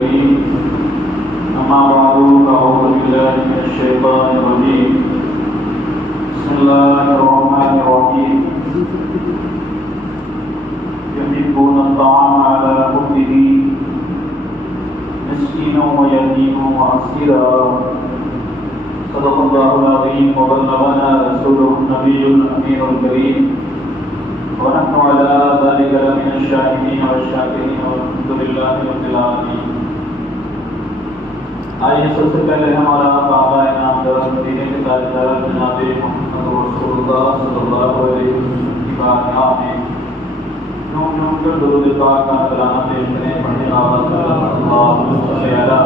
أما بعد فأعوذ بالله من الشيطان الرجيم بسم الله الرحمن الرحيم يحبون الطعام على حبه مسكينا ويتيما وأسيرا صدق الله العظيم وبلغنا رسوله النبي الأمين الكريم ونحن على ذلك لمن الشاهدين والشاكرين والحمد لله رب العالمين. آئیے سب سے پہلے ہمارا بابا نامدار مدینے کے تاجدار جناب محمد رسول اللہ صلی اللہ علیہ وسلم کی بارگاہ میں جھوم جھوم کر درود پاک کا کلام پیش کریں. پڑھیں اللہم صلی علی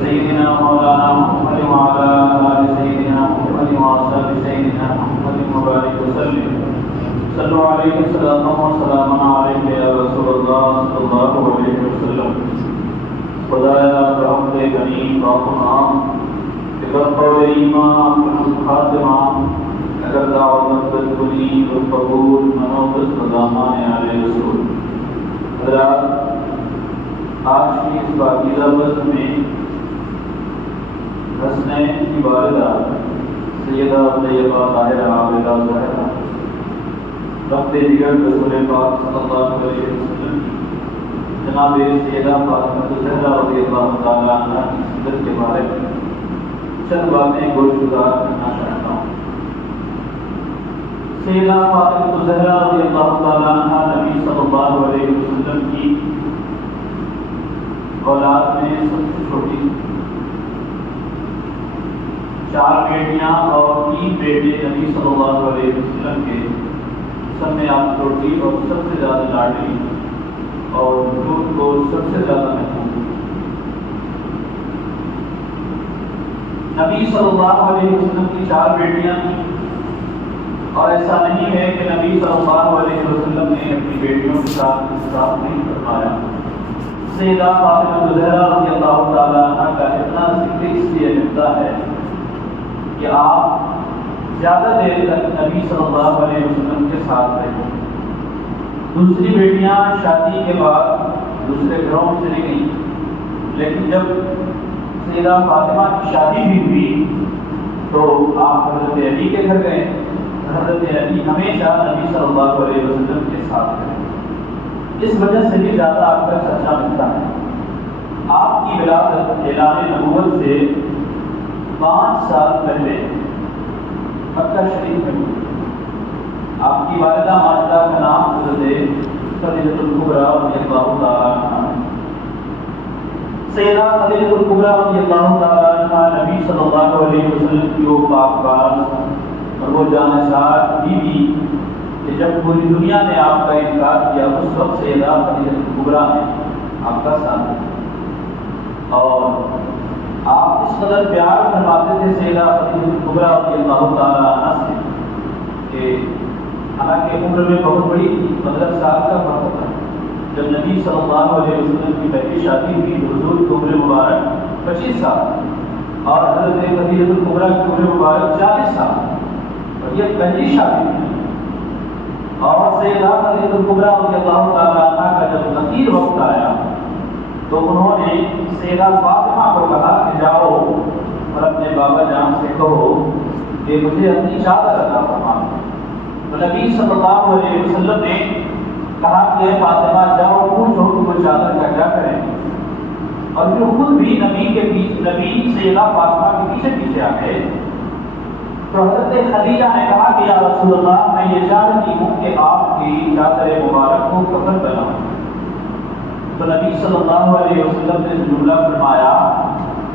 سیدنا مولانا محمد وعلی آل سیدنا محمد وصحبہ سیدنا محمد مبارک وسلم. صلو علیہ الصلاۃ والسلام علیک یا رسول اللہ صلی اللہ علیہ وسلم. خدایا رحمت غنی باقام بقول ایمان خاتمہ اگر دعوت بلی والقبول منوبت قدامان علیہ رسول. حضرات، آج کی اس پاکیزہ بزم میں حسنین کی والدہ سیدہ طیبہ طاہرہ عابدہ زہرا رب جگر رسول پاک صلی اللہ علیہ وسلم جناب سیدہ فاطمہ زہرا رضی اللہ تعالیٰ عنہ کی سیرت کے بارے میں چند باتیں گوش گزار کرنا چاہتا ہوں. سیدہ فاطمہ زہرا رضی اللہ تعالیٰ عنہ نبی صلی اللہ علیہ وسلم کی اولاد میں سب سے چھوٹی، 4 بیٹیاں اور 3 بیٹے نبی صلی اللہ علیہ وسلم کے. سب میں آپ چھوٹی اور سب سے زیادہ لاڈلی اور وجود کو سب سے زیادہ محبوب. نبی صلی اللہ علیہ وسلم کی 4 بیٹیاں تھیں اور ایسا نہیں ہے کہ نبی صلی اللہ علیہ وسلم نے اپنی بیٹیوں کے ساتھ انصاف نہیں فرمایا. سیدہ فاطمہ زہرا رضی اللہ تعالیٰ عنہ کا اتنا ذکر اس لیے ملتا ہے کہ آپ زیادہ دیر تک نبی صلی اللہ علیہ وسلم کے ساتھ رہے. دوسری بیٹیاں شادی کے بعد دوسرے گھروں میں چلی گئیں، لیکن جب سیدہ فاطمہ کی شادی بھی ہوئی تو آپ حضرت علی کے گھر گئے. حضرت علی ہمیشہ نبی صلی اللہ علیہ وسلم کے ساتھ رہے. اس وجہ سے بھی زیادہ آپ کا چرچا ملتا ہے. آپ کی ولادت اعلان نبوت سے 5 سال پہلے مکہ شریف میں ہوئی. آپ کی والدہ ماجدہ کا نام حضرت خدیجہ الکبریٰ رضی اللہ تعالیٰ عنہ. سیدہ خدیجہ الکبریٰ رضی اللہ تعالیٰ عنہ نبی صلی اللہ علیہ وسلم کی وہ پاک باز اور وہ جانثار بیوی کہ جب پوری دنیا نے آپ کا انکار کیا اس وقت سیدہ خدیجہ الکبریٰ نے آپ کا ساتھ دیا. اور آپ اس قدر پیار فرماتے تھے سیدہ خدیجہ الکبریٰ رضی اللہ تعالیٰ عنہ سے کہ حالانکہ عمر میں بہت بڑی تھی، 15 سال کا فرق ہوتا ہے. جب نبی صلی اللہ علیہ وسلم کی پہلی شادی ہوئی تو حضور کی عمر مبارک 25 سال اور حضرت خدیجہ الکبریٰ کی عمر مبارک 40 سال اور یہ پہلی شادی تھی. اور سیدہ خدیجہ الکبریٰ رضی اللہ تعالیٰ عنہ کا جب اخیر وقت آیا تو انہوں نے سیدہ فاطمہ کو کہا کہ جاؤ اور اپنے بابا جان سے کہو کہ مجھے اپنی چادر عطا فرما. تو نبی صلی اللہ علیہ وسلم نے کہا کہ فاطمہ جاؤ پوچھو کہ وہ چادر کا کیا کریں. اور پھر خود بھی نبی سیدہ فاطمہ کے پیچھے پیچھے آ گئے. تو حضرت خدیجہ نے کہا کہ یا رسول اللہ میں یہ چاہتی ہوں کہ آپ کی چادر مبارک کو کفن بناؤں. تو نبی صلی اللہ علیہ وسلم نے جملہ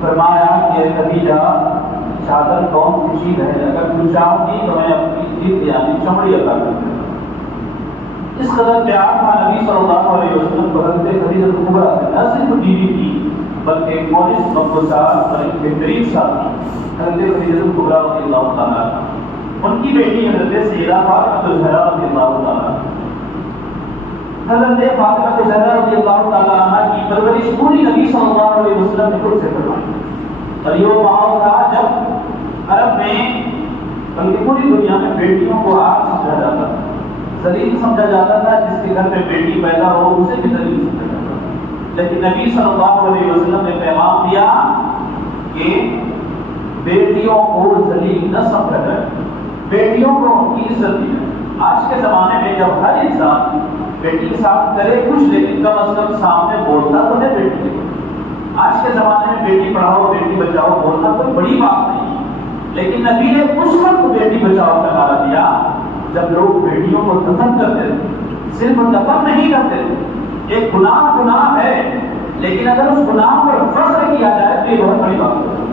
فرمایا کہ خدیجہ چادر کون سی چیز ہے، اگر تو چاہتی تو میں اپنی جلد یعنی چمڑی عطا کر دوں. اس قدر پیار تھا نبی صلی اللہ علیہ وسلم کو حضرت خدیجہ الکبریٰ سے. نہ صرف بیوی تھی بلکہ مونس مقبوسات اور ایک بہترین ساتھی حضرت خدیجہ الکبریٰ رضی اللہ تعالیٰ عنہ. ان کی بیٹی حضرت سیدہ فاطمہ زہرا رضی اللہ تعالیٰ عنہ. حضرت فاطمہ زہرا رضی اللہ تعالیٰ عنہ کی پرورش پوری نبی صلی اللہ علیہ وسلم نے خود سے فرمائی. اور یہ وہ ماحول تھا جب عرب میں بلکہ پوری دنیا میں بیٹیوں کو آگ سمجھا جاتا تھا، ذلیل سمجھا جاتا تھا. جس کے گھر میں بیٹی پیدا ہو اسے بھی ذلیل سمجھا جاتا تھا. لیکن نبی صلی اللہ علیہ وسلم نے پیغام دیا کہ بیٹیوں کو ذلیل نہ سمجھا جائے، بیٹیوں کو ان کی عزت دی جائے۔ آج کے زمانے میں جب ہر انسان بیٹی کے ساتھ کرے کچھ لیکن کم از کم سامنے بولتا تو ہے بیٹی کے، آج کے زمانے میں بیٹی پڑھاؤ بیٹی بچاؤ بولنا کوئی بڑی بات نہیں، لیکن نبی نے اس وقت بیٹی بچاؤ کا نعرہ دیا جب لوگ بیٹیوں کو دفن کرتے تھے، صرف دفن نہیں کرتے تھے۔ ایک گناہ ہے، لیکن اگر اس گناہ پر فخر کیا جائے تو یہ بہت بڑی بات ہے۔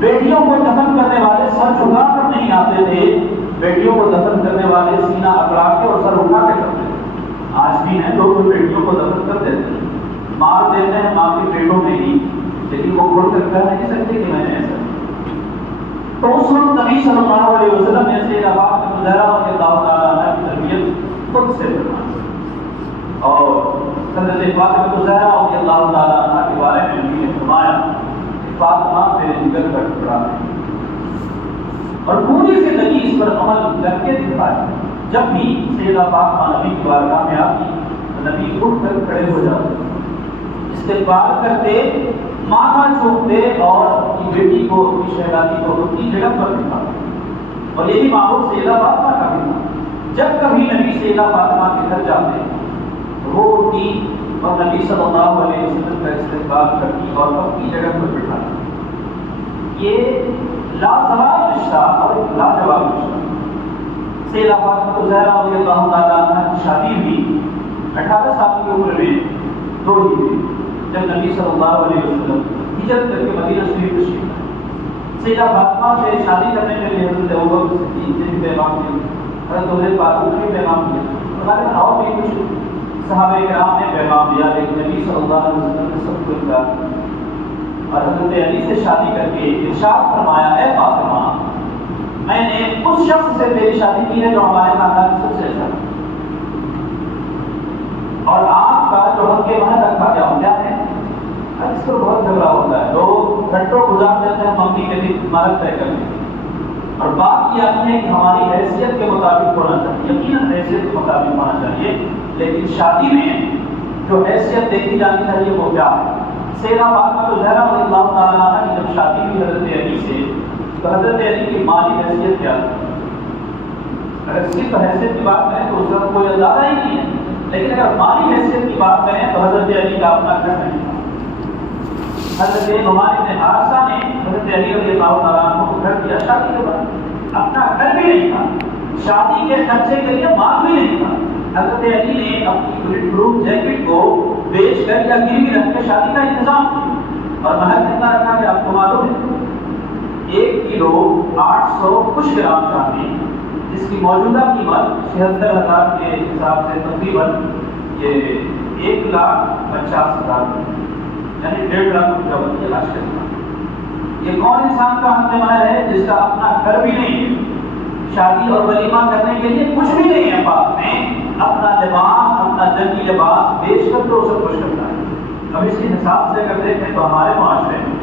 بیٹیوں کو دفن کرنے والے سر جھکا کر نہیں آتے تھے، بیٹیوں کو دفن کرنے والے سینہ اکڑا کے اور سر اٹھا کے کرتے تھے۔ آج بھی ہیں لوگ بیٹیوں کو دفن کر دیتے ہیں، مار دیتے ہیں ماں کے پیٹوں میں ہی، لیکن وہ کھول کر کہہ نہیں سکتے کہ میں نے ایسا۔ تو اس وقت نبی صلی اللہ علیہ وسلم نے سیدہ فاطمہ زہرا رضی اللہ تعالیٰ عنہا کی تربیت خود سے فرمائی، اور حضرت فاطمہ زہرا رضی اللہ تعالیٰ عنہا کے بارے میں نبی نے فرمایا کہ فاطمہ میرے جگر کا ٹکڑا ہے، اور پوری زندگی اس پر عمل کر کے دکھایا۔ جب بھی سیدہ فاطمہ نبی کی بارگاہ میں آتی تو نبی اٹھ کر کھڑے ہو جاتے، استقبال کرتے، ماتھا چھوپتے اور اپنی بیٹی کو اپنی شہزادی کو اپنی جگہ پر بٹھاتے، اور یہی ماحول سیدہ فاطمہ کا بھی تھا۔ جب کبھی نبی سیدہ فاطمہ کے گھر جاتے وہ اٹھتی اور نبی صلی اللہ علیہ وسلم کا استقبال کرتی اور اپنی جگہ پر بٹھاتی۔ یہ لازوال رشتہ اور ایک لاجواب رشتہ۔ سیدہ فاطمہ زہرا رضی اللہ تعالیٰ عنہا کی شادی ہوئی 18 سال کی عمر میں، دو ہی ہوئی، جب نبی صلی اللہ علیہ وسلم ہجرت کر کے مدینہ شریف تشریف لائے۔ سیدہ فاطمہ سے شادی کرنے کے لیے حضرت ابوبکر صدیق نے بھی پیغام دیا، حضرت عمر فاروق نے بھی پیغام دیا، ہمارے اور بھی کچھ صحابہ کرام نے پیغام دیا، لیکن نبی صلی اللہ علیہ وسلم نے سب کو انکار کیا اور حضرت علی سے شادی کر کے ارشاد فرمایا، اے فاطمہ میں نے اس شخص سے تیری شادی کی ہے جو ہمارے خاندان میں سب سے اچھا ہے، اور آپ کا جو حق کے مہر رکھا گیا ہو کیا ہے؟ اس پر بہت جھگڑا ہوتا ہے، لوگ گھنٹوں گزار دیتے ہیں ممی کے دن مرد طے کرنے، اور بات یہ آتی ہے کہ ہماری حیثیت کے مطابق ہونا چاہیے، یقیناً حیثیت کے مطابق ہونا چاہیے، لیکن شادی میں جو حیثیت دیکھی جانی چاہیے وہ کیا ہے؟ سیدہ فاطمہ زہرا رضی اللہ تعالیٰ عنہا کی جب شادی ہوئی حضرت علی سے تو حضرت علی کی مالی حیثیت کیا تھی؟ اگر صرف حیثیت کی بات کریں تو اس کا کوئی اندازہ ہی نہیں ہے، لیکن اگر مالی حیثیت کی بات کریں تو حضرت علی کا اپنا گھر نہیں تھا۔ حضرت نعمان بن حارثہ نے حضرت علی رضی اللہ تعالیٰ عنہ کو گھر دیا شادی کے بعد، اپنا گھر بھی نہیں تھا، شادی کے خرچے کے لیے مال بھی نہیں تھا۔ حضرت علی نے اپنی بلٹ پروف جیکٹ کو بیچ کر یا گروی رکھ کے شادی کا انتظام کیا، اور مہر کتنا رکھا کہ آپ کو معلوم ہے؟ 1 کلو 800 کچھ گرام چاندی، جس کی موجودہ قیمت 76,000 کے حساب سے تقریباً یہ 1,50,000 یعنی 1.5 لاکھ روپیہ بنتی ہے لاش کے ساتھ۔ یہ کون انسان کا حق مہر ہے جس کا اپنا گھر بھی نہیں ہے، شادی اور ولیمہ کرنے کے لیے کچھ بھی نہیں ہے پاس میں، اپنا لباس اپنا جنگی لباس بیچ کر تو اسے خوش کرتا ہے۔ اب اس کے حساب سے اگر دیکھیں تو ہمارے معاشرے میں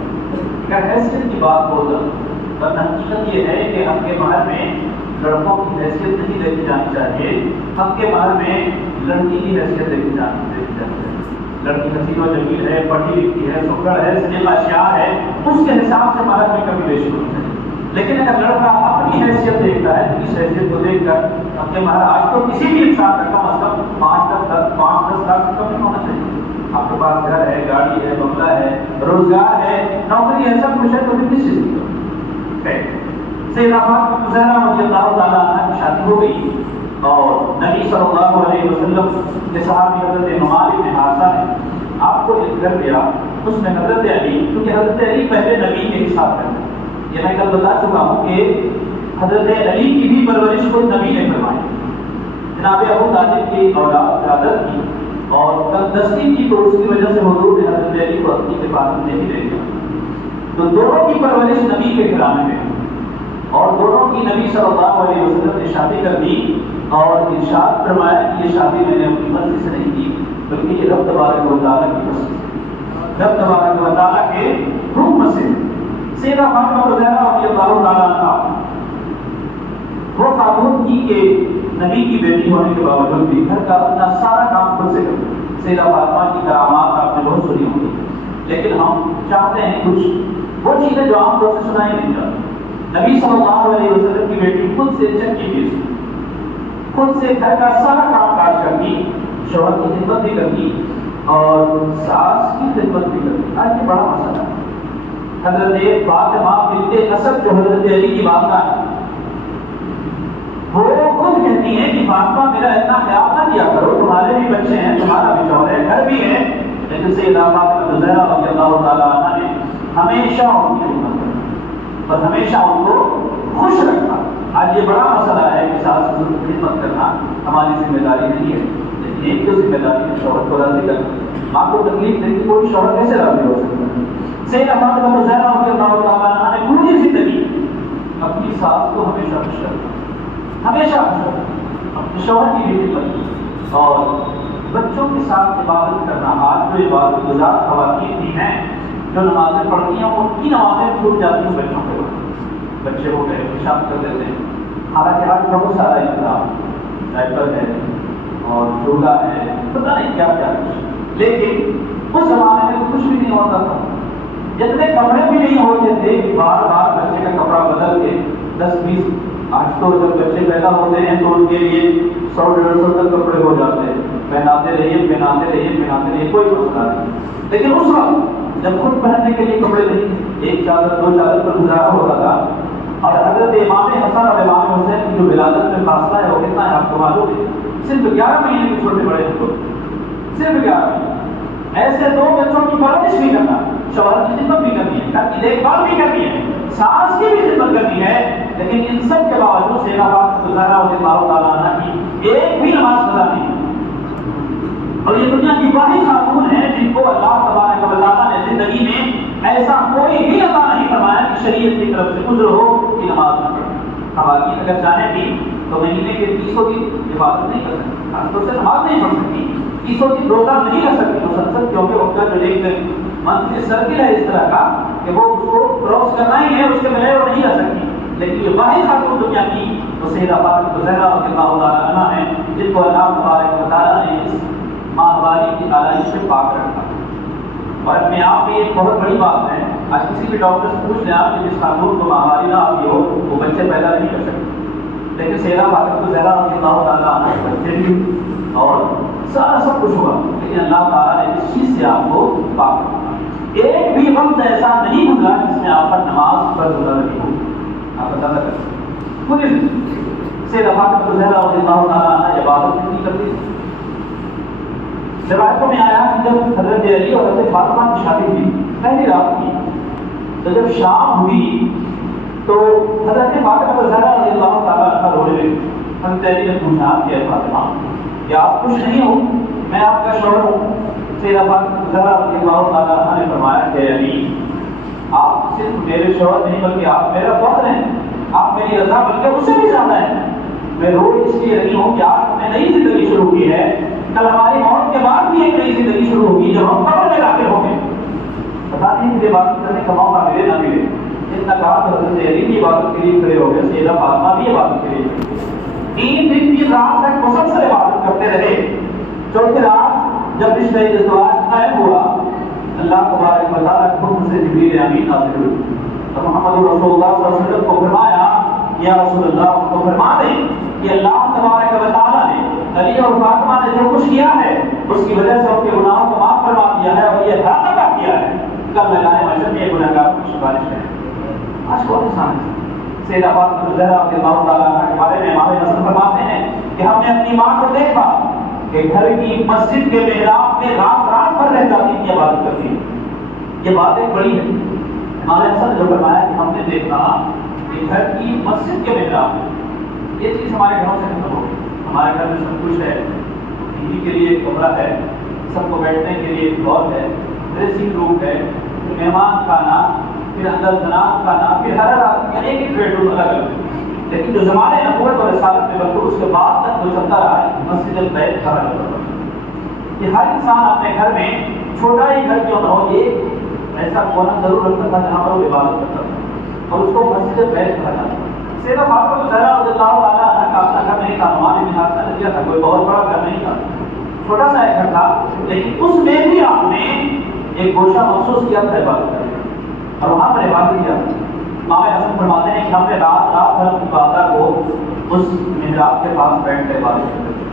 اگر حیثیت کی بات ہو تو حقیقت یہ ہے کہ حق کے مہر میں لڑکوں کی حیثیت نہیں دیکھی جانی چاہیے، حق کے مہر میں لڑکی کی حیثیت دیکھی جانی چاہیے۔ لڑکی حسین و جمیل ہے، پڑھی لکھی ہے، سکڑ ہے، سنیل اشیاء ہے، اس کے حساب سے مہر میں کمی بیشی ہونی چاہیے۔ لیکن اگر لڑکا اپنی حیثیت دیکھتا ہے تو اس حیثیت کو دیکھ کر حق کے مہر آج تو کسی بھی انسان کا کم از کم 5-10 لاکھ سے کم نہیں ہونا چاہیے۔ آپ کے پاس گھر ہے، گاڑی ہے، بنگلہ ہے، روزگار ہے، نوکری ہے، سب کچھ ہے، تو پھر کس چیز کی سیدہ فاطمہ زہرا رضی اللہ تعالیٰ عنہا کی شادی ہو گئی، اور نبی صلی اللہ علیہ وسلم کے صحابی حضرت نعمان بن حارثہ نے آپ کو ایک گھر دیا، اس میں حضرت علی، کیونکہ حضرت علی پہلے نبی کے ساتھ کرتے، یہ میں کل بتا چکا ہوں کہ حضرت علی کی بھی پرورش خود نبی نے فرمائی۔ جناب ابو طالب کی اولاد زیادہ تھی اور دستی کی، تو اس کی وجہ سے حضور نے حضرت علی کو اپنی حفاظت میں ہی لے لیا، تو دونوں کی پرورش نبی کے گھرانے میں، اور دونوں کی نبی صلی اللہ علیہ وسلم نے شادی کر دی، اور ارشاد فرمایا کہ یہ شادی میں نے اپنی مرضی سے نہیں کی، بلکہ یہ رب تبارک و تعالیٰ کی پسند، رب تبارک و تعالیٰ کے حکم سے۔ سیدہ فاطمہ زہرا رضی اللہ تعالیٰ عنہا وہ خاتون تھی کہ نبی کی بیٹی ہونے کے باوجود بھی گھر کا اپنا سارا کام خود سے کرتی، سیدہ فاطمہ کی کرامات آپ نے بہت سنی ہوگی، لیکن ہم چاہتے ہیں کچھ وہ چیزیں جو عام طور سے سنائی نہیں جاتی۔ نبی صلی اللہ علیہ وسلم کی بیٹی خود سے چکی ہوئی تھی، خود سے گھر کا سارا کام کاج کرتی، شوہر کی خدمت بھی کرتی اور ساس کی خدمت بھی کرتی۔ آج یہ بڑا مسئلہ ہے۔ حضرت فاطمہ بنت اسد جو حضرت علی کی والدہ ہے، وہ خود کہتی ہیں کہ فاطمہ میرا اتنا خیال نہ کیا کرو، تمہارے بھی بچے ہیں، تمہارا بھی شوہر ہے، گھر بھی ہے، لیکن سیدہ فاطمہ زہرا رضی اللہ تعالیٰ عنہ نے ہمیشہ ان کی خدمت کی اور ہمیشہ ان کو خوش رکھا۔ آج یہ بڑا مسئلہ ہے کہ ساس سسر کی خدمت کرنا ہماری ذمہ داری نہیں ہے، لیکن ایک تو ذمہ داری ہے شوہر کو راضی کرنا۔ ماں کو تکلیف دے کے کوئی شوہر کیسے راضی ہو سکتا ہے؟ سیدہ فاطمہ زہرا رضی اللہ تعالیٰ عنہ نے پوری زندگی اپنی ساس کو ہمیشہ خوش رکھا، ہمیشہ اپنے شوہر کی بھی خدمت کی اور بچوں کے ساتھ عبادت کرنا۔ آج جو عبادت گزار خواتین بھی ہیں جو نمازیں پڑھتی ہیں، ان کی نمازیں چھوٹ جاتی ہیں بچوں کے وقت، بچے ہو گئے پیشاب کر دیتے ہیں۔ حالانکہ آج بہت سارا انتظام، ڈائپر ہے اور جھولا ہے، پتہ نہیں کیا کیا کچھ، لیکن اس زمانے میں کچھ بھی نہیں ہوتا تھا۔ جتنے کپڑے بھی نہیں ہوتے تھے کہ بار بار بچے کا کپڑا بدل کے 10-20، آج تو جب بچے پیدا ہوتے ہیں تو ان کے لیے 100-150 تک کپڑے ہو جاتے ہیں، پہناتے رہیے، کوئی مسئلہ نہیں۔ لیکن اس وقت جب خود پہننے کے لیے کپڑے نہیں، ایک چادر 2 چادر پر گزارا ہوتا تھا۔ اور حضرت امام حسن اور امام حسین کی جو ولادت میں فاصلہ ہے وہ کتنا ہے آپ کو معلوم ہے؟ صرف 11 مہینے کے چھوٹے بڑے ہیں، صرف 11 مہینے۔ ایسے 2 بچوں کی پرورش بھی کرنا، شوہر کی خدمت بھی کرنی ہے، گھر کی دیکھ بھال بھی کرنی ہے، ساس کی بھی خدمت کرنی ہے، لیکن ان سب کے باوجود سیدہ فاطمہ زہرا رضی اللہ تعالیٰ عنہ کی ایک بھی نماز قضا نہیں۔ اور یہ دنیا کی واحد خاتون ہے جن کو اللہ تبارک و تعالیٰ نے زندگی میں ایسا کوئی بھی عطا نہیں فرمایا کہ شریعت کی طرف سے عذر ہو کہ نماز نہ پڑھے۔ خواتین اگر چاہیں بھی تو مہینے کے 30 دن عبادت نہیں کر سکتی، خاص طور سے نماز نہیں پڑھ سکتی، 30 دن روزہ نہیں رکھ سکتی مسلسل، کیونکہ ان کا جو ایک منتھ سرکل ہے اس طرح کا کہ وہ اس کو کراس کرنا ہی ہے، اس کے بغیر وہ نہیں رہ سکتی۔ لیکن یہ واحد خاتون دنیا کی وہ سیدہ فاطمہ زہرا رضی اللہ تعالیٰ عنہ ہے جن کو اللہ تبارک و تعالیٰ نے اس ماہواری کی آلائش سے پاک رکھا۔ اور اپنے آپ میں ایک بہت بڑی بات ہے، آج کسی بھی ڈاکٹر سے پوچھ لیں آپ کہ جس خاتون کو ماہواری نہ آتی ہو وہ بچے پیدا نہیں کر سکتے، لیکن سیدہ فاطمہ زہرا رضی اللہ تعالیٰ عنہ کے بچے بھی اور سارا سب کچھ ہوا، لیکن اللہ تعالیٰ نے اس چیز سے آپ کو پاک رکھا۔ ایک بھی وقت ایسا نہیں گزرا جس میں آپ پر نماز فرض ادا نہیں ہو۔ آپ اندازہ کر سکتے ہیں پوری سیدہ فاطمہ زہرا رضی اللہ تعالیٰ عنہ عبادت نہیں کرتی تھی۔ روایتوں میں آیا کہ جب حضرت علی اور حضرت فاطمہ کی شادی ہوئی پہلی رات کی، تو جب شام ہوئی تو حضرت فاطمہ زہرا رضی اللہ تعالیٰ عنہ رونے لگی۔ حضرت علی نے پوچھا کہ اے فاطمہ کیا آپ خوش نہیں ہو؟ میں آپ کا شوہر ہوں۔ سیدہ فاطمہ زہرا رضی اللہ تعالیٰ عنہ نے فرمایا کہ علی آپ صرف میرے شوہر نہیں بلکہ آپ میرا فخر ہیں، آپ میری رضا بلکہ اس سے بھی زیادہ ہیں۔ میں رو اس لیے رہی ہوں کہ آج میں نئی زندگی شروع کی ہے، کل ہماری موت کے بعد بھی ایک نئی زندگی شروع ہوگی جب ہم قبر میں داخل ہوں گے۔ پتا نہیں مجھے عبادت کرنے کا موقع ملے نہ ملے۔ اتنا کہا تو حضرت علی کی عبادت کے لیے کھڑے ہو گئے، سیدہ فاطمہ بھی عبادت کے لیے کھڑے ہوئے۔ 3 دن 3 رات تک مسلسل عبادت کرتے رہے۔ چوتھی رات جب رشتہ ازدواج قائم ہوا، اللہ تبارک و تعالیٰ کے حکم سے جبریل امین نازل ہوئے تو محمد رسول اللہ صلی اللہ علیہ وسلم کو فرمایا یا رسول اللہ کو فرما دیں کہ اللہ تبارک و تعالیٰ نے علی اور فاطمہ نے جو کچھ کیا ہے اس کی وجہ سے ان کے گناہوں کو معاف فرما دیا ہے اور یہ راستہ کیا ہے کل میدان محشر میں گنہگاروں کی سفارش ہے۔ آج کون انسان ہے؟ سیدہ فاطمہ زہرا رضی اللہ تعالیٰ عنہ کے بارے میں امام حسن فرماتے ہیں کہ ہم نے اپنی ماں کو دیکھا کہ گھر کی مسجد کے محراب میں رات رات بھر رہ جاتی تھی عبادت کرتی ہے۔ یہ بات ایک بڑی ہے۔ امام حسن نے جو فرمایا کہ ہم نے دیکھا کہ گھر کی مسجد کے محراب میں، یہ چیز ہمارے گھروں سے ختم ہو گئی۔ ہمارے گھر میں سب کچھ ہے، ٹی وی کے لیے ایک کمرہ ہے، سب کو بیٹھنے کے لیے ایک ہال ہے، ڈریسنگ روم ہے، مہمان کھانا، پھر اندر جناب کھانا، پھر ہر رات کا ایک بیڈ روم الگ الگ۔ لیکن جو زمانے نبوت اور رسالت میں بلکہ اس کے بعد تک جو چلتا رہا ہے مسجد البیت کا کہ ہر انسان اپنے گھر میں چھوٹا ہی گھر کیوں نہ ہو ایک ایسا کونا ضرور رکھتا تھا جہاں پر وہ عبادت کرتا تھا اور اس کو مسجد البیت کہا جاتا تھا۔ سیدہ فاطمہ زہرا رضی اللہ تعالیٰ عنہ کا اپنا گھر نہیں تھا، نعمان بن حارثہ نے دیا تھا، کوئی بہت بڑا گھر نہیں تھا، چھوٹا سا ایک گھر تھا، لیکن اس میں بھی آپ نے ایک گوشہ مخصوص کیا تھا عبادت کرنے اور وہاں پر عبادت کیا تھا۔ امام حسن فرماتے ہیں کہ ہم نے رات بھر کی عبادت کو اس محراب کے پاس بیٹھ کر عبادت کرتے تھے۔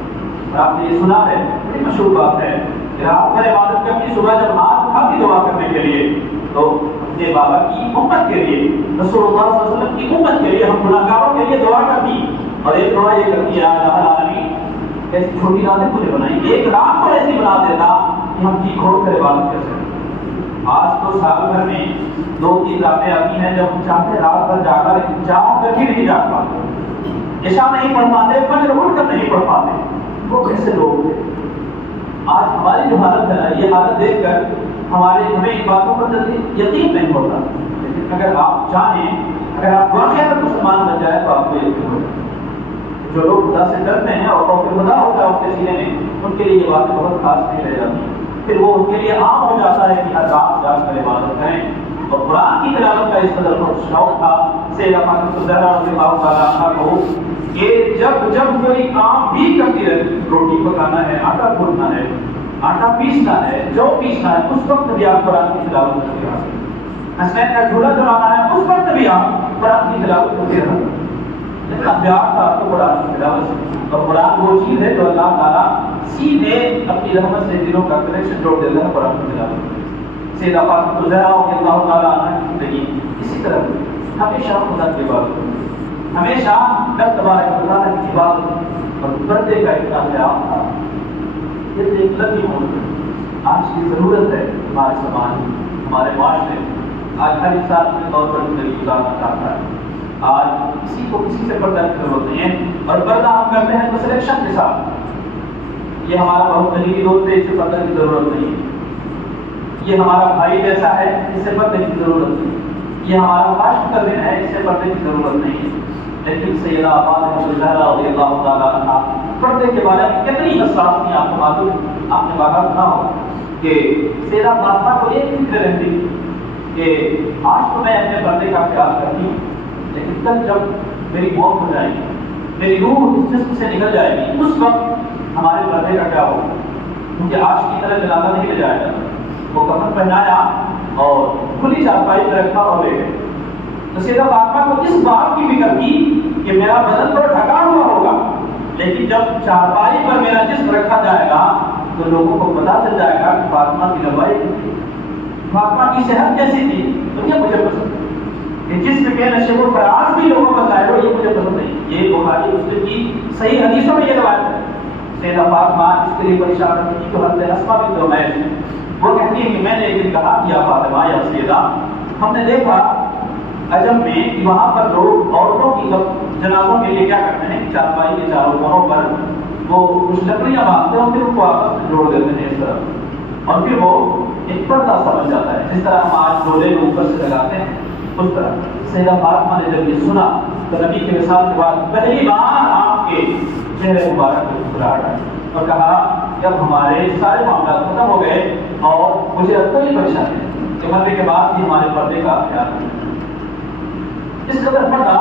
اور آپ نے یہ سنا ہے، بڑی مشہور بات ہے کہ رات بھر عبادت کرنی، صبح جب ہاتھ اٹھا کے دعا کرنے کے لیے تو اپنے بابا کی امت کے لیے، رسول اللہ صلی اللہ علیہ وسلم کی امت کے لیے، ہم گناہگاروں کے لیے دعا کرتی، اور ایک دعا یہ کرتی ہے الہ العالمین، ایسی چھوٹی راتیں مجھے بنائی، ایک رات کو ایسی بنا دیتا کہ ہم جی کھول کر عبادت کر سکیں۔ آج تو سال بھر میں 2-3 راتیں آتی ہیں جب ہم چاہتے رات بھر جاگا، لیکن چاہوں کر بھی نہیں جاگ پاتے، عشاء نہیں پڑھ پاتے، فجر اٹھ کر نہیں پڑھ پاتے۔ وہ کیسے لوگ تھے؟ آج ہماری جو حالت ہے، یہ حالت دیکھ کر ہمیں ان باتوں پر جلدی یقین نہیں ہوتا، لیکن اگر آپ چاہیں، اگر آپ واقعی مسلمان بن جائے تو آپ کو یقین ہو جائے۔ جو لوگ خدا سے ڈرتے ہیں اور خوف خدا ہوتا ہے ان کے سینے میں، ان کے لیے یہ باتیں بہت خاص نہیں رہ جاتی، پھر وہ ان کے لیے عام ہو جاتا ہے کہ ہر رات جا کر عبادت کریں۔ اور قرآن کی تلاوت کا اس قدر شوق تھا سیدہ فاطمہ الزہرا رضی اللہ تعالیٰ عنہا کو کہ جب کوئی کام بھی کرتی رہتی، روٹی پکانا ہے، آٹا گوندنا ہے، آٹا پیسنا ہے، جو پیسنا ہے، اس وقت بھی آپ قرآن کی تلاوت کرتے رہتے، حسین کا جھولا جلانا ہے، اس وقت بھی آپ قرآن کی تلاوت کرتے رہتے۔ اتنا پیار تھا آپ کو قرآن کی تلاوت سے، اور قرآن وہ چیز ہے جو اللہ تعالیٰ سیدھے اپنی رحمت سے دلوں کا کنیکشن جوڑ دیتا ہے قرآن کی تلاوت۔ سیدہ فاطمہ الزہرا رضی اللہ تعالیٰ عنہا کی زندگی اسی طرح ہمیشہ خدا کی عبادت کرتی، ہمیشہ رب تبارک و تعالیٰ کی عبادت اور پردے کا اتنا خیال تھا۔ یہ ایک لگی موجود آج کی ضرورت ہے ہمارے سماج میں، ہمارے معاشرے میں۔ آج ہر انسان اپنے طور پر زندگی گزارنا چاہتا ہے، آج کسی کو کسی سے پردہ کی ضرورت نہیں ہے، اور پردہ ہم کرتے ہیں تو سلیکشن کے ساتھ۔ یہ ہمارا بہت قریبی دوست ہے، اس سے پردہ کی ضرورت نہیں ہے، یہ ہمارا بھائی جیسا ہے، اس سے پردے کی ضرورت نہیں، یہ ہمارا فاسٹ کزن ہے، اس سے پردے کی ضرورت نہیں ہے۔ لیکن سیدہ فاطمہ الزہرا رضی اللہ تعالیٰ عنہا پردے کے بارے میں کتنی حساس تھی، آپ کو معلوم، آپ نے بات سنا ہو کہ سیدہ فاطمہ کو ایک فکر رہتی کہ آج تو میں اپنے پردے کا خیال کرتی ہوں، لیکن کل جب میری موت ہو جائے گی، میری روح اس جسم سے نکل جائے گی، اس وقت ہمارے پردے کا کیا ہوگا؟ کیونکہ آج کی طرح جنازہ نہیں لے جایا جاتا۔ وہ کفن پہنایا اور کھلی چارپائی پہ رکھا اور لے گئے۔ تو سیدہ فاطمہ کو اس بات کی فکر تھی کہ میرا بدن تو ڈھکا ہوا ہوگا، لیکن جب چارپائی پر میرا جسم رکھا جائے گا تو لوگوں کو پتا چل جائے گا کہ فاطمہ کی لمبائی کتنی تھی، فاطمہ کی صحت کیسی تھی۔ تو یہ مجھے پسند ہے، جسم کے نشو و فراز بھی لوگوں کو ظاہر ہو، یہ مجھے پسند نہیں۔ یہ بخاری مسلم کی صحیح حدیثوں میں یہ روایت ہے۔ سیدہ فاطمہ اس کے لیے پریشان رہتی تو حضرت اسماء بنت عمیس، وہ کہتی ہے کہ میں نے ایک دن کہا کہ یا فاطمہ یا سیدہ، ہم نے دیکھا عجم میں کہ وہاں پر لوگ عورتوں کی جنازوں کے لیے کیا کرتے ہیں، چارپائی کے چاروں کوہوں پر وہ کچھ لکڑیاں باندھتے ہیں اور پھر ان کو آپس میں جوڑ دیتے ہیں اس طرح، اور پھر وہ ایک پردہ سا بن جاتا ہے، جس طرح ہم آج ڈولے کو اوپر سے لگاتے ہیں اس طرح۔ سیدہ فاطمہ نے جب یہ سنا تو نبی کے وصال کے بعد پہلی بار آپ کے چہرے مبارک کو مسکراہٹ آئی اور کہا جب ہمارے سارے معاملات ختم ہو گئے اور مجھے اب کوئی پریشانی نہیں کہ مرنے کے بعد بھی ہمارے پردے کا خیال رکھیں۔ اس قدر پردہ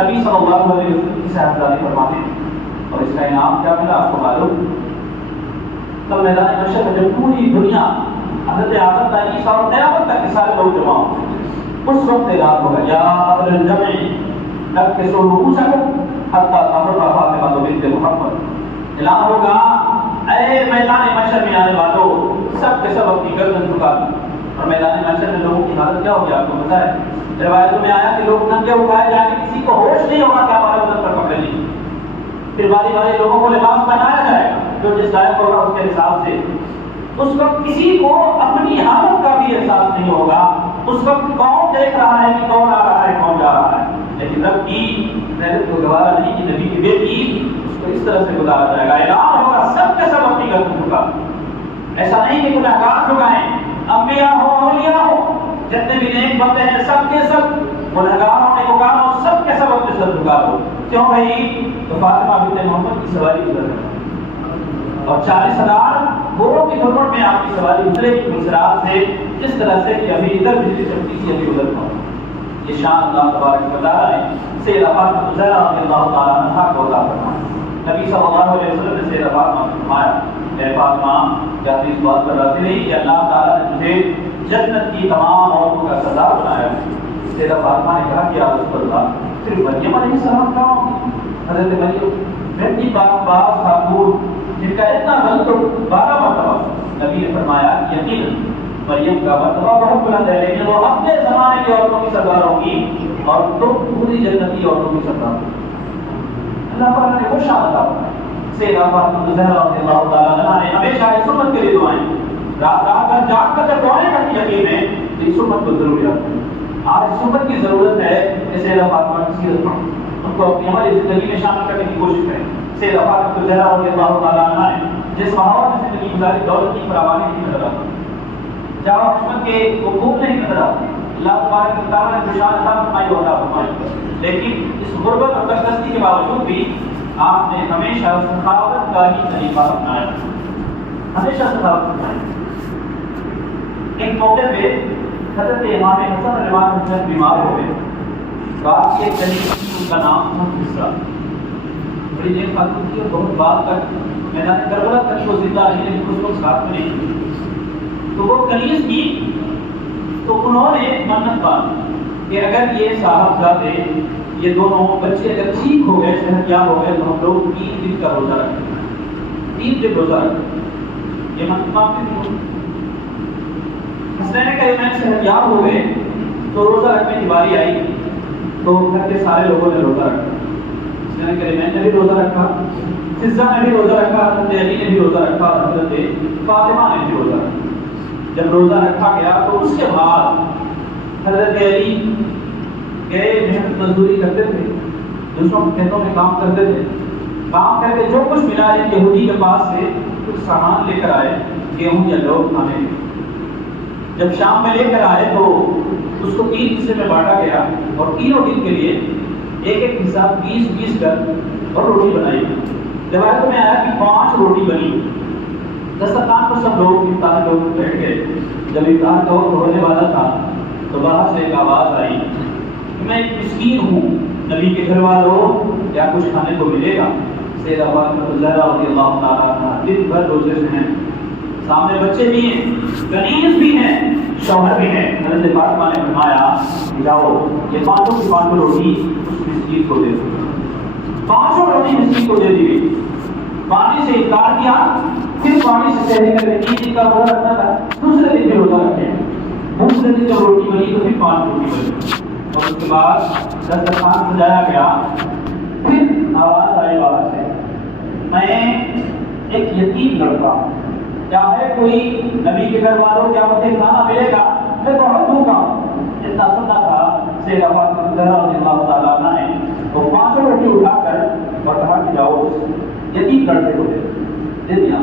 نبی صلی اللہ علیہ وسلم کی صاحبزادی فرماتے ہیں، اور اس کا انعام کیا ملا آپ کو معلوم؟ تب میدان محشر میں جب پوری دنیا حضرت آدم تا عیسیٰ اور قیامت تک کے سارے لوگ جمع ہوں، اس وقت اعلان ہوگا یا اہل الجمع نکسوا رؤوسکم حتی تمر فاطمہ بنت محمد۔ اعلان ہوگا اے میدان محشر میں آنے والوں، سب کے سب اپنی گردن جھکا دیں۔ اور میدان محشر میں لوگوں کی حالت کیا ہوگی آپ کو پتہ ہے؟ روایتوں میں آیا کہ لوگ ننگے اٹھائے جائیں گے، کسی کو ہوش نہیں ہوگا کہ ہمارے بدن پر پکڑے نہیں، پھر باری باری لوگوں کو لباس پہنایا جائے گا جو جس لائق ہوگا اس کے حساب سے۔ اس وقت کسی کو اپنی حالت کا بھی احساس نہیں ہوگا، اس وقت کون دیکھ رہا ہے کہ کون آ رہا ہے کون جا رہا ہے، لیکن رب کی محنت کو گوارا نہیں کہ نبی کی بیٹی اس کو اس طرح سے گزارا جائے گا۔ اعلان ہوگا سب کے سب اپنی گردن جھکا، ایسا نہیں کہ گنہگار جھکائیں، انبیاء ہو اولیاء ہو، جتنے بھی نیک بندے ہیں سب کے سب گنہگار ہونے کو کہا اور سب کے سب اپنے سر جھکا دو۔ کیوں بھائی؟ تو فاطمہ بنت محمد کی سواری گزر ہے اور 40,000 گھوڑوں کی جھرمٹ میں آپ کی سواری گزرے گی مسرات سے، اس طرح سے کہ ابھی ادھر بجلی چمکی سی ابھی ادھر پہنچ۔ یہ شان اللہ تبارک بتا رہا ہے۔ سیدہ فاطمہ الزہرا رضی اللہ تعالیٰ عنہا کو عطا فرمایا۔ نبی صلی اللہ علیہ وسلم نے سیدہ فاطمہ سے فرمایا اے فاطمہ کیا تو اس بات پر راضی نہیں کہ اللہ تعالیٰ نے تجھے جنت کی تمام عورتوں کا سردار بنایا؟ سیدہ فاطمہ نے کہا کہ یا رسول اللہ صرف مریم علیہ السلام کا حضرت مریم بیٹی باز خاتون جن کا اتنا غلط 12 مرتبہ نبی نے فرمایا یقیناً مریم کا مرتبہ بہت بلند ہے لیکن وہ اپنے زمانے کی عورتوں کی سردار ہوگی اور تم پوری جنتی عورتوں کی سردار ہوگی۔ اللہ تعالیٰ نے وہ شان عطا فرمایا۔ سیدہ فاطمہ زہرا رضی اللہ تعالیٰ عنہا نے ہمیشہ اس امت کے لیے دعائیں رات رات بھر جاگ کر دعائیں کرتی یقین ہے کہ اس امت کو ضروریات ہے۔ آج اس امت کی ضرورت ہے کہ سیدہ فاطمہ کی سیرت پڑھیں، ان کو اپنی ہماری زندگی میں شامل کرنے کی کوشش کریں۔ سیدہ فاطمہ زہرا رضی اللہ تعالیٰ عنہا نے جس ماحول میں زندگی گزاری دولت کی فراوانی نہیں نظر آتی، جہاں حکومت کے حقوق نہیں نظر آتے، اللہ تبارک و تعالیٰ نے خوشحال عطا فرمائی اور عطا فرمائی، لیکن اس غربت اور تنگدستی کے باوجود بھی آپ نے ہمیشہ سخاوت کا ہی طریقہ اپنایا، ہمیشہ سخاوت اپنائی۔ ایک موقع پہ حضرت امام حسن اور امام حسین بیمار ہو گئے، تو آپ کی ایک طریقہ ان کا نام تھا حسرا، بڑی نیک خاتون تھی اور بہت بات تک میدان کربلا تک وہ زندہ رہی لیکن اس وقت ساتھ میں نہیں تھی۔ تو وہ کنیز کی تو انہوں نے منت باندھی کہ اگر یہ صاحبزادے یہ دونوں بچے اگر ٹھیک ہو گئے صحت یاب ہو گئے تو ہم لوگ 3 دن کا روزہ رکھیں، 3 دن روزہ رکھیں۔ یہ منت مانگتے تھے۔ حسنین کہ میں صحت یاب ہو گئے تو روزہ رکھنے کی باری آئی تو گھر کے سارے لوگوں نے روزہ رکھا۔ حسنین کہ میں نے بھی روزہ رکھا، فضہ نے بھی روزہ رکھا، حضرت علی نے بھی روزہ رکھا، حضرت فاطمہ نے بھی روزہ رکھا۔ جب روزہ رکھا گیا تو اس کے بعد حضرت علی گئے، محنت مزدوری کرتے تھے، دوسروں کے کھیتوں میں کام کرتے تھے، کام کر کے جو کچھ ملا ایک یہودی کے پاس سے کچھ سامان لے کر آئے، گیہوں یا جو کھانے کے۔ جب شام میں لے کر آئے تو اس کو 3 حصے میں بانٹا گیا اور تینوں دن کے لیے ایک ایک حصہ 20 کر اور روٹی بنائی گئی۔ روایتوں میں آیا کہ 5 روٹی بنی۔ دسترخوان پر سب لوگ افطار کے وقت بیٹھ گئے۔ جب افطار کا وقت ہونے والا تھا تو باہر سے ایک آواز آئی کہ میں ایک مسکین ہوں، نبی کے گھر والوں کیا کچھ کھانے کو ملے گا؟ سیدہ فاطمہ زہرا رضی اللہ تعالیٰ عنہا دن بھر روزے سے ہیں، سامنے بچے بھی ہیں، کنیز بھی ہیں، شوہر بھی ہیں۔ حضرت فاطمہ نے فرمایا کہ جاؤ یہ 5 کی 5 روٹی اس مسکین کو دے دو۔ 5 روٹی مسکین کو دے دی، پانی سے افطار کیا، پھر پانی سے سحری کر کے 3 دن کا روزہ رکھنا تھا، دوسرے دن بھی روزہ رکھے، دوسرے دن جب روٹی بنی تو پھر 5 روٹی بنی اور اس کے بعد دسترخوان سجایا گیا۔ پھر آواز آئی باہر سے، میں ایک یتیم لڑکا ہوں، چاہے کوئی نبی کے گھر والوں کیا مجھے کھانا ملے گا، میں بہت بھوکا ہوں۔ اتنا سننا تھا سیدہ فاطمہ زہرا رضی اللہ تعالیٰ عنہا نے وہ 5 روٹی اٹھا کر اور کہا کہ جاؤ یتیم لڑکے کو دے دیا،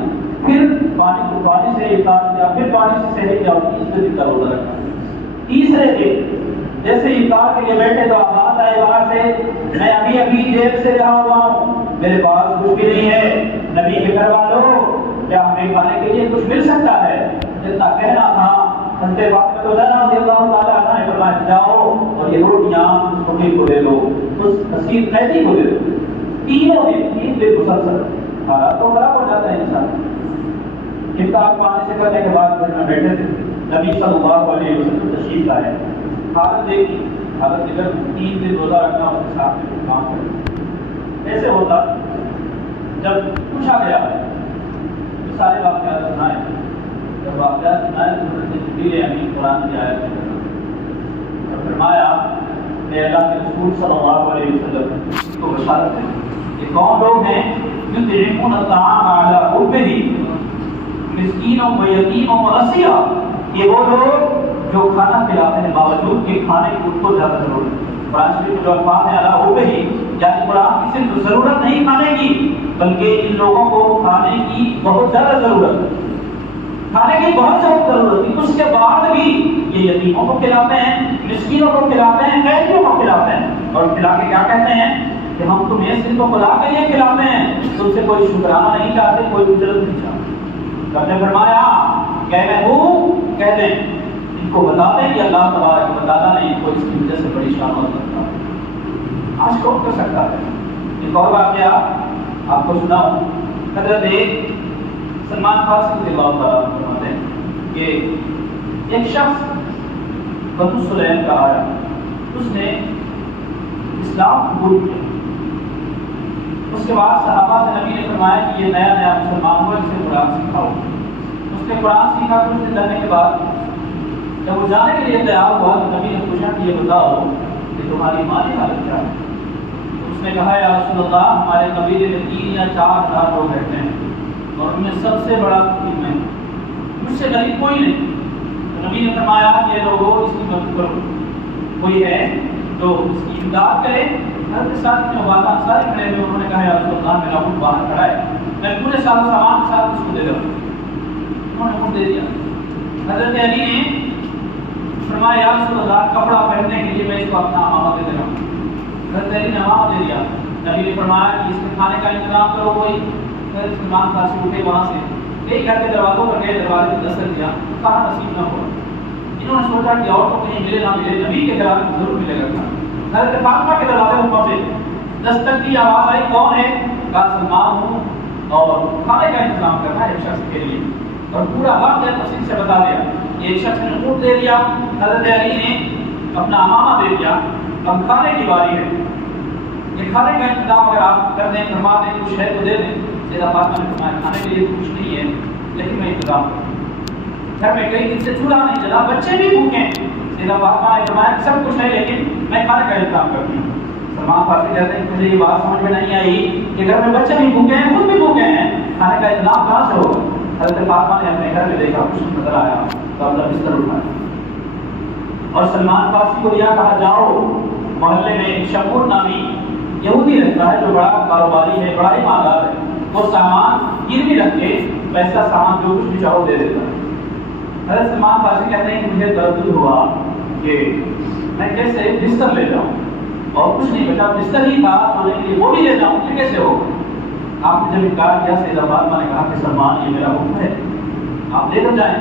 پھر پانی سے افطار کیا، پھر پانی سے سحری کیا اور 30 دن کا روزہ رکھا۔ تیسرے دن جیسے افطار کے لیے بیٹھے تو آواز آئے باہر سے، میں ابھی جیب سے رہا ہوا ہوں، میرے پاس کچھ بھی نہیں ہے، نبی کے گھر والوں کیا ہمیں کھانے کے لیے کچھ مل سکتا ہے؟ جتنا کہنا تھا حضرت فاطمہ زہرا رضی اللہ تعالیٰ عنہا نے فرمایا جاؤ اور یہ روٹیاں اس فقیر کو دے دو، اس اسیر قیدی کو دے دو۔ 3 دن مسلسل حالات تو خراب ہو جاتا ہے انسان۔ افطار پانی سے کرنے کے بعد گھر میں بیٹھے تھے، نبی صلی اللہ علیہ وسلم تشریف لائے، حالت دیکھی، حالت دیکھ کر 3 دن روزہ رکھنا اس کے ساتھ میں کام کرنا ایسے ہوتا۔ جب پوچھا گیا تو سارے واقعات سنائے، جب واقعات سنائے تو حضرت جبریل امین قرآن کی آیت اور فرمایا کہ اللہ کے رسول صلی اللہ علیہ وسلم کو بشارت ہے یہ کون لوگ ہیں یطعمون الطعام علی حبہ مسکینوں و یتیموں و اسیرا، یہ وہ لوگ جو کھانا کھلاتے ہیں باوجود کہ کھانے کی ان کو زیادہ ضرورت ہے۔ قرآن شریف جو الفاظ ہیں علی حبہ، یعنی قرآن کی صرف ضرورت نہیں کھانے کی بلکہ ان لوگوں کو کھانے کی بہت زیادہ ضرورت ہے، کھانے کی بہت زیادہ ضرورت ہے، اس کے بعد بھی یہ یتیموں کو کھلاتے ہیں، مسکینوں کو کھلاتے ہیں، قیدیوں کو کھلاتے ہیں، اور کھلا کے کیا کہتے ہیں کہ ہم تمہیں صرف خدا کے لیے کھلاتے ہیں، تم سے کوئی شکرانہ نہیں چاہتے، کوئی اجرت نہیں چاہتے۔ رب نے فرمایا کہ محبوب کہہ دیں ان کو بتا دیں کہ اللہ تبارک و تعالیٰ نے ان کو اس کی وجہ سے بڑی شامت رکھا ہے۔ آج کون کر سکتا ہے؟ ایک اور واقعہ آپ کو سناؤں۔ حضرت سلمان فارسی رضی اللہ تعالیٰ عنہ فرماتے ہیں کہ ایک شخص بنو سلیم کا آیا، اس نے اسلام قبول کیا، اس کے بعد صحابہ سے نبی نے فرمایا کہ یہ نیا نیا مسلمان ہوا، اسے قرآن سکھاؤ۔ اس نے قرآن سیکھا، کچھ دن رہنے کے بعد جب وہ جانے کے لیے تیار ہوا تو نبی نے پوچھا کہ یہ بتاؤ کہ تمہاری مالی حالت کیا ہے؟ تو اس نے کہا یا رسول اللہ ہمارے قبیلے میں 3 یا 4 لوگ رہتے ہیں اور ان میں سب سے بڑا فقیر میں، مجھ سے غریب کوئی نہیں۔ تو نبی نے فرمایا یہ لوگوں اس کی مدد کرو، کوئی ہے تو اس کی امداد کرے۔ حضرت کے ساتھ جو بادہ سارے کھڑے ہوئے، انہوں نے کہا یا رسول اللہ میرا اونٹ باہر کھڑا ہے، میں پورے سارا سامان کے ساتھ اس کو دے دوں۔ انہوں نے اونٹ دے دیا۔ حضرت علی نے فرمایا یا رسول اللہ کپڑا پہننے کے لیے میں اس کو اپنا امامہ دے دے رہا ہوں۔ حضرت علی نے امامہ دے دیا۔ نبی نے فرمایا کہ اس کے کھانے کا انتظام کرو۔ کوئی سلمان فارسی اٹھے وہاں سے کئی گھر کے دروازوں پر گئے، دروازے کو دستک دیا، کھانا نصیب نہ ہوا۔ انہوں نے سوچا کہ اور تو کہیں ملے نہ ملے، نبی کے دروازے کو ضرور ملے گا کھانا۔ حضرت فاطمہ کے دروازے پر پہنچے، دستک کی آواز آئی کون ہے؟ کہا سلمان ہوں اور کھانے کا انتظام کرنا ہے ایک شخص کے لیے، اور پورا واقعہ تفصیل سے بتا دیا۔ ایک شخص نے اونٹ دے دیا، حضرت علی نے اپنا امامہ دے دیا، اب کھانے کی باری ہے۔ یہ کھانے کا انتظام اگر آپ کر دیں، فرما دیں، کچھ ہے تو دے دیں۔ سیدہ فاطمہ نے فرمایا کھانے کے لیے کچھ نہیں ہے لیکن میں انتظام کروں، گھر میں کئی دن سے چولہا نہیں جلا، بچے بھی بھوکے ہیں۔ سیدہ فاطمہ نے فرمایا سب کچھ ہے لیکن میں کھانے کا انتظام کرتی ہوں۔ سلمان فارسی کہتے ہیں کہ مجھے یہ بات سمجھ میں نہیں آئی کہ گھر میں بچے بھی بھوکے ہیں، خود بھی بھوکے ہیں، کھانے کا انتظام کہاں سے ہوگا؟ حضرت فاطمہ نے اپنے گھر میں دیکھا، کچھ نظر آیا تو اپنا بستر اٹھایا اور سلمان فارسی کو دیا، کہا جاؤ محلے میں ایک شمور نامی یہودی رہتا ہے جو بڑا کاروباری ہے، بڑا ہی مالدار ہے، وہ سامان گروی رکھ کے پیسہ سامان جو کچھ بھی چاہو دے دیتا ہے۔ حضرت سلمان فارسی کہتے ہیں کہ مجھے درد ہوا کہ میں کیسے بستر لے جاؤں، اور کچھ نہیں بچا، بستر ہی تھا سونے کے لیے، وہ بھی لے جاؤں کہ کیسے ہوگا؟ آپ نے جب انکار کیا، سیدہ فاطمہ نے کہا کہ سلمان یہ میرا حکم ہے، آپ لے کر جائیں۔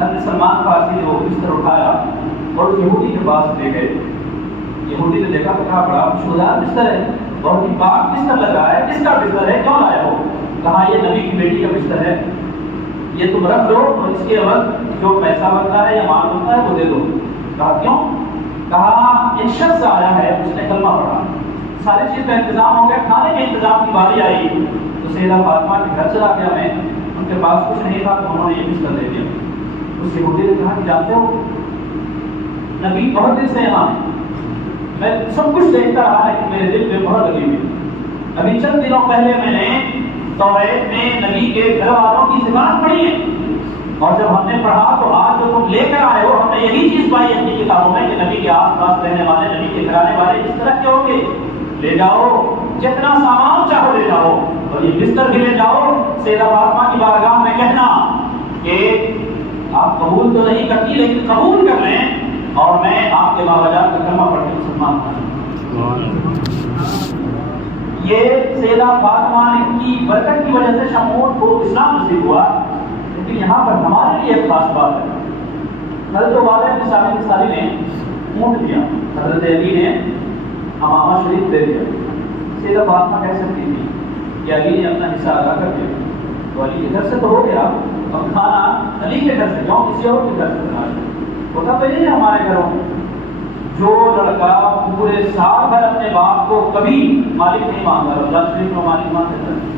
حضرت سلمان فارسی نے وہ بستر اٹھایا اور اس یہودی کے پاس لے گئے۔ یہودی نے دیکھا تو کہا بڑا خوشبودار بستر ہے، بہت ہی پاک بستر لگ رہا ہے، کس کا بستر ہے، کیوں لایا ہو؟ کہا یہ نبی کی بیٹی کا بستر ہے، یہ تم رکھ لو اور اس کے عوض جو پیسہ بنتا ہے یا مال بنتا ہے وہ دے دو۔ کہا کیوں؟ کہا ایک شخص آیا ہے، اس نے کلمہ پڑھا، ساری چیز کا انتظام ہو گیا، کھانے کے انتظام کی باری آئی تو سیدہ فاطمہ کے گھر چلا گیا میں، ان کے پاس کچھ نہیں تھا تو انہوں نے یہ بستر دے دیا۔ اس یہودی نے کہا کہ جانتے ہو نبی بہت دن سے یہاں ہے، میں سب کچھ دیکھتا رہا لیکن میرے دل پہ بہت لگی ہوئی۔ ابھی چند دنوں پہلے میں نے توریت میں نبی کے گھر والوں کی صفات پڑھی ہے، اور جب ہم نے پڑھا تو آج جو تم لے کر آئے ہو، ہم نے یہی چیز پائی اپنی کتابوں میں کہ نبی کے آس پاس رہنے والے، نبی کے گھرانے والے اس طرح کے ہوں گے۔ لے جاؤ جتنا سامان چاہو لے جاؤ، اور یہ بستر بھی لے جاؤ، سیدہ فاطمہ کی بارگاہ میں کہنا کہ آپ قبول تو نہیں کرتی لیکن قبول کر لیں، اور میں آپ کے بابا جان کا کلمہ پڑھ کے مسلمان ہوں۔ یہ سیدہ فاطمہ کی برکت کی وجہ سے شمعون کو اسلام نصیب ہوا۔ لیکن یہاں پر ہمارے لیے ایک خاص بات ہے، حضرت عبادہ بن صامت انصاری نے اونٹ دیا، حضرت علی نے امامہ شریف دے دیا۔ سیدہ فاطمہ کہہ سکتی تھی کہ علی نے اپنا حصہ ادا کر دیا، تو علی کے گھر سے تو ہو گیا، اب کھانا علی کے گھر سے کیوں کسی اور کے گھر سے بنا ہوتا تو یہ ہمارے گھروں میں جو لڑکا پورے سال بھر اپنے باپ کو کبھی مالک نہیں مانگا، رمضان شریف میں مالک مان دیتا ہے۔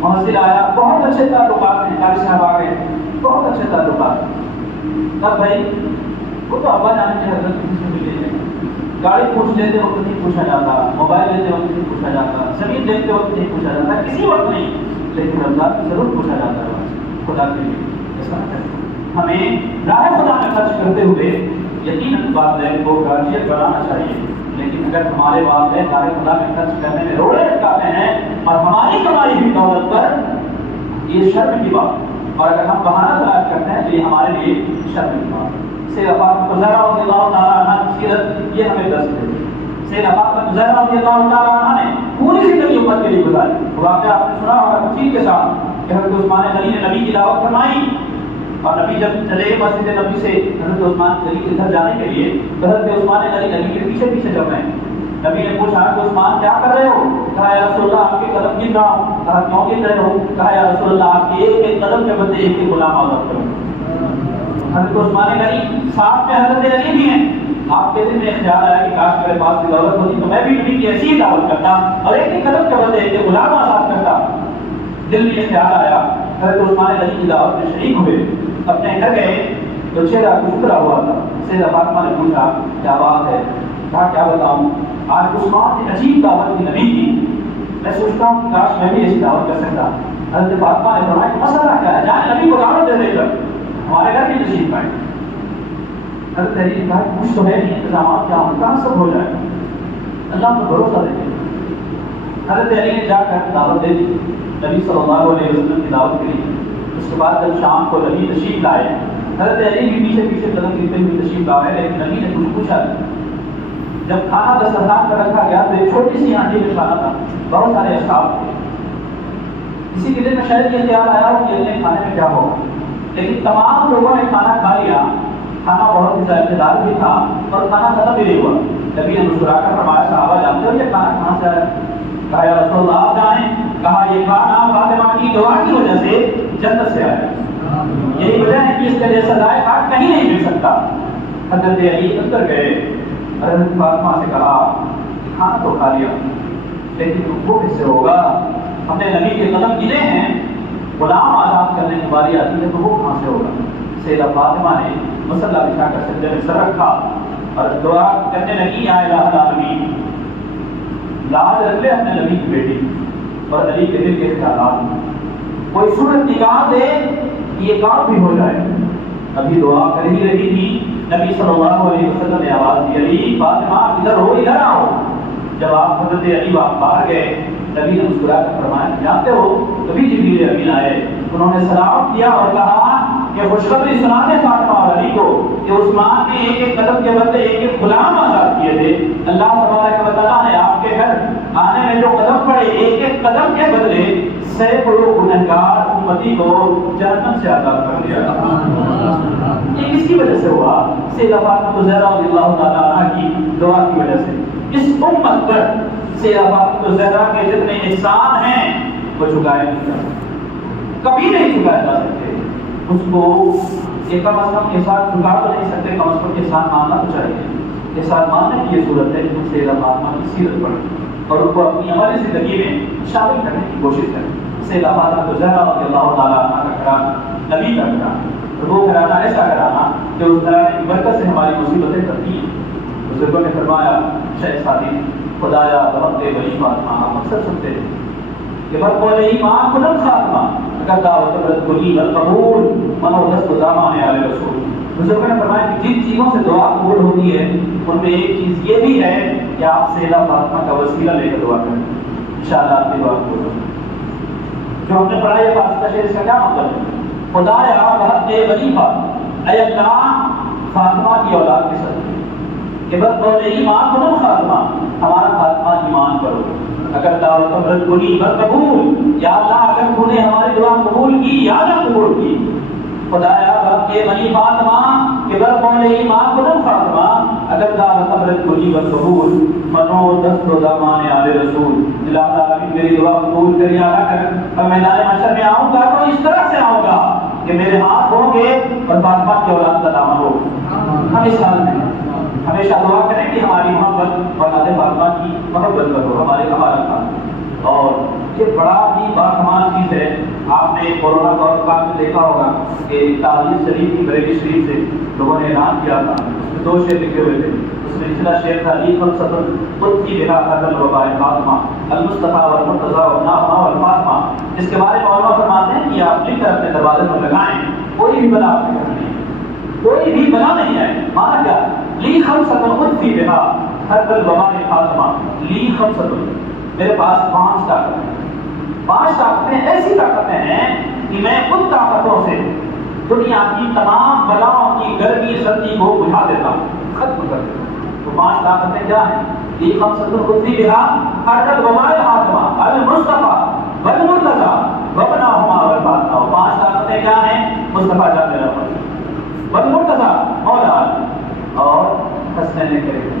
محسن آیا، بہت اچھے تعلقات ہیں، قاری صاحب آ گئے، بہت اچھے تعلقات ہیں، تب بھائی وہ تو ابا جانے کے حضرت کسی سے ملے جائیں، گاڑی پوچھ لیتے وقت نہیں پوچھا جاتا، موبائل لیتے وقت نہیں پوچھا جاتا، زمین دیکھتے وقت نہیں پوچھا جاتا، کسی وقت نہیں، لیکن رمضان میں ضرور پوچھا جاتا ہے خدا کے لیے۔ ایسا نہ کریں، ہمیں راہ خدا میں خرچ کرتے ہوئے یقیناً والدین کو راضیت بنانا چاہیے، لیکن اگر ہمارے والدین راہ خدا میں خرچ کرنے میں روڑے لٹکاتے ہیں اور ہماری کمائی ہوئی دولت پر، یہ شرم کی بات، اور اگر ہم بہانہ تلاش کرتے ہیں تو یہ ہمارے لیے شرم کی بات ہے۔ سیدہ فاطمہ زہرا رضی اللہ تعالیٰ عنہ کی سیرت یہ ہمیں درس دیتی ہے۔ سیدہ فاطمہ زہرا رضی اللہ تعالیٰ عنہ نے پوری زندگی امت کے لیے گزاری۔ واقعہ آپ نے سنا ہوگا تفصیل کے ساتھ کہ حضرت عثمان غنی نے نبی کی دعوت فرمائی، اور نبی جب چلے مسجد نبی سے حضرت عثمان غنی کے گھر جانے کے لیے، تو حضرت عثمان غنی نبی کے پیچھے پیچھے چل رہے ہیں، نبی نے پوچھا کہ عثمان کیا کر رہے ہو؟ کہا یا رسول اللہ آپ کے قدم گن رہا ہوں. کہا کیوں گن رہے ہو؟ کہا یا رسول اللہ آپ کے ایک ایک قدم کے بدلے ایک ایک غلام آزاد کروں. حضرت عثمان غنی ساتھ میں حضرت علی بھی ہیں. آپ کے دل میں خیال آیا کہ کاش میرے پاس بھی دولت ہوتی تو میں بھی نبی کی ایسی ہی دعوت کرتا اور ایک ایک قدم کے بدلے ایک ایک غلام آزاد کرتا. دل میں یہ خیال آیا. حضرت عثمان غنی کی دعوت میں شریک ہوئے. اپنے گھر گئے تو چہرہ گزرا ہوا تھا. سیدہ فاطمہ نے پوچھا کیا بات ہے؟ کہا کیا بتاؤں، آج عثمان نے عجیب دعوت کی نبی کی. میں سوچتا ہوں کہ کاش میں بھی ایسی دعوت کر سکتا. حضرت فاطمہ نے فرمایا کہ مسئلہ کیا ہے؟ جائیں نبی کو دعوت دے دے کر ہمارے گھر بھی تشریف لائیں. حضرت علی نے کہا کچھ تو ہے نہیں انتظامات، کیا ہم کہاں سب ہو جائے، اللہ پر بھروسہ رکھیں. حضرت علی نے جا کر دعوت دے دی نبی صلی اللہ علیہ وسلم کی دعوت کے لیے. اس کے بعد جب شام کو نبی تشریف لائے، حضرت علی بھی پیچھے پیچھے قدم گرتے ہوئے تشریف لائے، لیکن نبی نے کچھ پوچھا. جب کھانا دسترخوان پر رکھا گیا تو ایک چھوٹی سی ہانڈی میں کھانا تھا، بہت سارے اصحاب تھے. کسی کے دل میں شاید یہ خیال آیا ہو کہ اگلے کھانے میں کیا ہوگا، لیکن تمام لوگوں نے کھانا کھا لیا. کھانا بہت ہی ذائقے دار بھی تھا اور کھانا ختم بھی نہیں ہوا. نبی نے مسکرا کر فرمایا صحابہ جانتے ہو یہ کھانا کہاں سے آیا؟ کہا یا رسول اللہ آپ جانیں. کہا یہ کھانا فاطمہ کی دعا کی وجہ سے جنت سے آیا. یہی وجہ ہے کہ اس کا جیسا ذائقہ کہیں نہیں مل سکتا. حضرت علی اندر گئے، حضرت فاطمہ سے کہا کھانا تو کھا لیا لیکن وہ کیسے ہوگا؟ ہم نے نبی کے قدم گنے ہیں، غلام آزاد کرنے کی باری آتی ہے تو وہ کہاں سے ہوگا؟ سیدہ فاطمہ نے مصلی بچھا کر سجدے میں سر رکھا اور دعا کرنے لگی یا الہ العالمین، لاج رکھ لے اپنے نبی کی بیٹی اور علی کے دل کے خیالات میں کوئی صورت نکال دے کہ یہ کام بھی ہو جائے. ابھی دعا کر ہی رہی تھی، نبی صلی اللہ علیہ وسلم نے آواز دی علی فاطمہ ادھر ہو ادھر آؤ. جب آپ حضرت علی وہاں باہر گئے، نبی نے مسکرا کر فرمایا جانتے ہو کبھی جبریل امین آئے، انہوں نے سلام کیا اور کہا کہ خوشخبری سنا دے فاطمہ اور علی کو کہ عثمان نے ایک ایک قدم کے بدلے ایک ایک غلام آزاد کیے تھے. اللہ تبارک و تعالیٰ نے آپ کے گھر آنے میں جو قدم پڑے ایک ایک قدم کے بدلے سینکڑوں گنہگار امتی کو جہنم سے آزاد کر دیا. یہ کس کی وجہ سے ہوا؟ سیدہ فاطمہ زہرا رضی اللہ تعالیٰ عنہ کی دعا کی وجہ سے. اس امت پر سیدہ فاطمہ زہرا کے جتنے احسان ہیں وہ چکائے نہیں جا سکتے، کبھی نہیں چکائے جا سکتے. اس کو ایک کم از کم احسان چکا تو نہیں سکتے، کم از کم احسان ماننا تو چاہیے. احسان ماننے کی یہ صورت ہے کہ سیدہ فاطمہ کی سیرت پڑھیں اور ان کو اپنی عملی زندگی میں شامل کرنے کی کوشش کریں. سیدہ فاطمہ زہرا رضی اللہ تعالیٰ عنہ کا گھرانہ نبی کا گھرانہ، وہ گھرانہ ایسا گھرانہ کہ اس گھرانے کی برکت سے ہماری مصیبتیں کٹتی ہیں. بزرگوں نے فرمایا شیخ سعدی خدایا بہتے بڑی فاطمہ مقصد سنتے ہیں کہ بر بولے ایمان کنم خاتمہ اگر دعوت برد کلی بالقبول منو دست و دامان آل رسول. بزرگوں نے فرمایا کہ جن چیزوں سے دعا قبول ہوتی ہے ان میں ایک چیز یہ بھی ہے کہ آپ سیدہ فاطمہ کا وسیلہ لے کر دعا کریں، انشاءاللہ آپ کی دعا قبول ہوگی. جو ہم نے پڑھا یہ فارسی کا شعر، اس کا کیا مطلب ہے؟ خدایا بہتے بڑی فاطمہ، اے اللہ فاطمہ کی اولاد کے ساتھ کہ بس بولے ایمان کنم خاتمہ ہمارا خاتمہ ایمان کرو. اگر دعوت برد کلی بالقبول، یا اللہ اگر تو نے ہماری دعا قبول کی یا نہ قبول کی. خدایا بہتے بنی فاطمہ کہ بس بولے ایمان کنم خاتمہ اگر دعوت برد کلی بالقبول منو دست و دامان آل رسول. اللہ تعالیٰ میری دعا قبول کر یا نہ کر، اور میدان محشر میں آؤں گا تو اس طرح سے آؤں گا کہ میرے ہاتھ ہوں گے اور فاطمہ کی اولاد کا دامن ہو. ہم اس حال میں ہمیشہ دعا کریں کہ ہماری محبت اولاد فاطمہ کی محبت کرو ہمارے ہمارا کام. اور یہ بڑا ہی باکمال چیز ہے. آپ نے کورونا دور کا دیکھا ہوگا کہ تعلیم شریف کی بریلی شریف سے لوگوں نے اعلان کیا تھا، اس میں 2 شعر لکھے ہوئے تھے. اس میں پچھلا شعر تھا لی خمسۃ خود کی بلا حضر وباء فاطمہ المصطفیٰ والمرتضیٰ والناہمہ والفاطمہ. اس کے بارے میں علماء فرماتے ہیں کہ آپ لکھ کر اپنے دروازے پر لگائیں، کوئی بھی بلا آپ کے گھر نہیں، کوئی بھی بلا نہیں ہے. مانا کیا؟ لی خمسۃ خود کی بلا حضر وباء فاطمہ. لی خمسۃ میرے پاس 5 طاقتیں ہیں. 5 طاقتیں ایسی طاقتیں ہیں کہ میں ان طاقتوں سے دنیا کی تمام بلاؤں کی گرمی سردی کو بجھا دیتا ہوں، ختم کر دیتا ہوں. تو 5 طاقتیں کیا ہیں؟ لی خمسۃ خود کی بلا حضر وباء فاطمہ المصطفیٰ والمرتضیٰ وابناہما والفاطمہ. 5 طاقتیں کیا ہیں؟ مصطفیٰ جان رحمت والمرتضیٰ مولا اور حسنین کریم.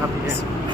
Happy.